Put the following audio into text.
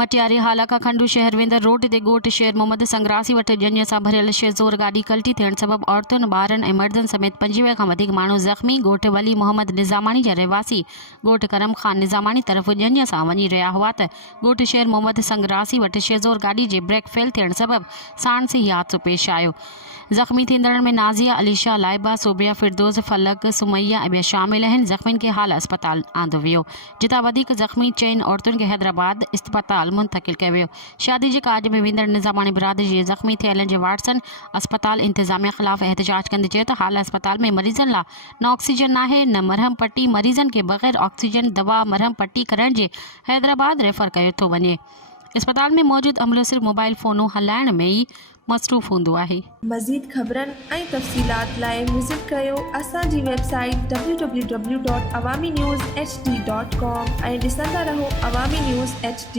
मटियारी हालाका खंडू शहर वेंदड़ रोड ते ॻोठ शेर मोहम्मद संग्रासी वटि ॼञ सां भरियल शेज़ोर गाॾी कल्टी थियण सबबि औरतुनि ॿारनि ऐं मर्दनि समेत 25 खां वधीक माण्हू ज़ख़्मी। ॻोठ वली मोहम्मद निज़ामानी जा रहवासी ॻोठ करम खान निज़ामानी तरफ़ ॼञ सां वञी रहिया हुआ त ॻोठ शेर मोहम्मद संग्रासी वटि शेज़ोर गाॾी जे ब्रेक फेल थियण सबबि साणसी ही हादसो पेश आयो। ज़ख़्मी थींदड़नि में नाज़िया, अलीशा, लाइबा, सोबिया, फिरदोस, फलक, सुमैया ऐं ॿिया शामिल आहिनि। ज़ख़्मियुनि खे हाल अस्पताल आंदो वियो, जितां वधीक ज़ख़्मी 4 औरतुनि खे हैदराबाद इस्पताल मुंतक़िल कयो वियो। शादी जे काज में वेंदड़ निज़ामानी बिरादरी जे ज़ख़्मी थियलनि जे वारसनि अस्पताल इंतिज़ामिया ख़िलाफ़ एहतजाज कंदे चयो त हाल अस्पताल में मरीज़नि लाइ न ऑक्सीजन नाहे न मरहम पट्टी। मरीज़नि खे बग़ैर ऑक्सीजन दवा मरहम पट्टी करण जे हैदराबाद रेफर कयो थो वञे। अस्पताल में मौजूदु अमलो सिर्फ़ मोबाइल फ़ोनूं हलाइण में ई मसरूफ़ हूंदो आहे। मज़ीद ख़बरनि ऐं तफ़सीलात लाइ विज़िट कयो असांजी वेबसाइट www.awamiNewsHD.com ऐं ॾिसंदा रहो अवामी न्यूज़ HD।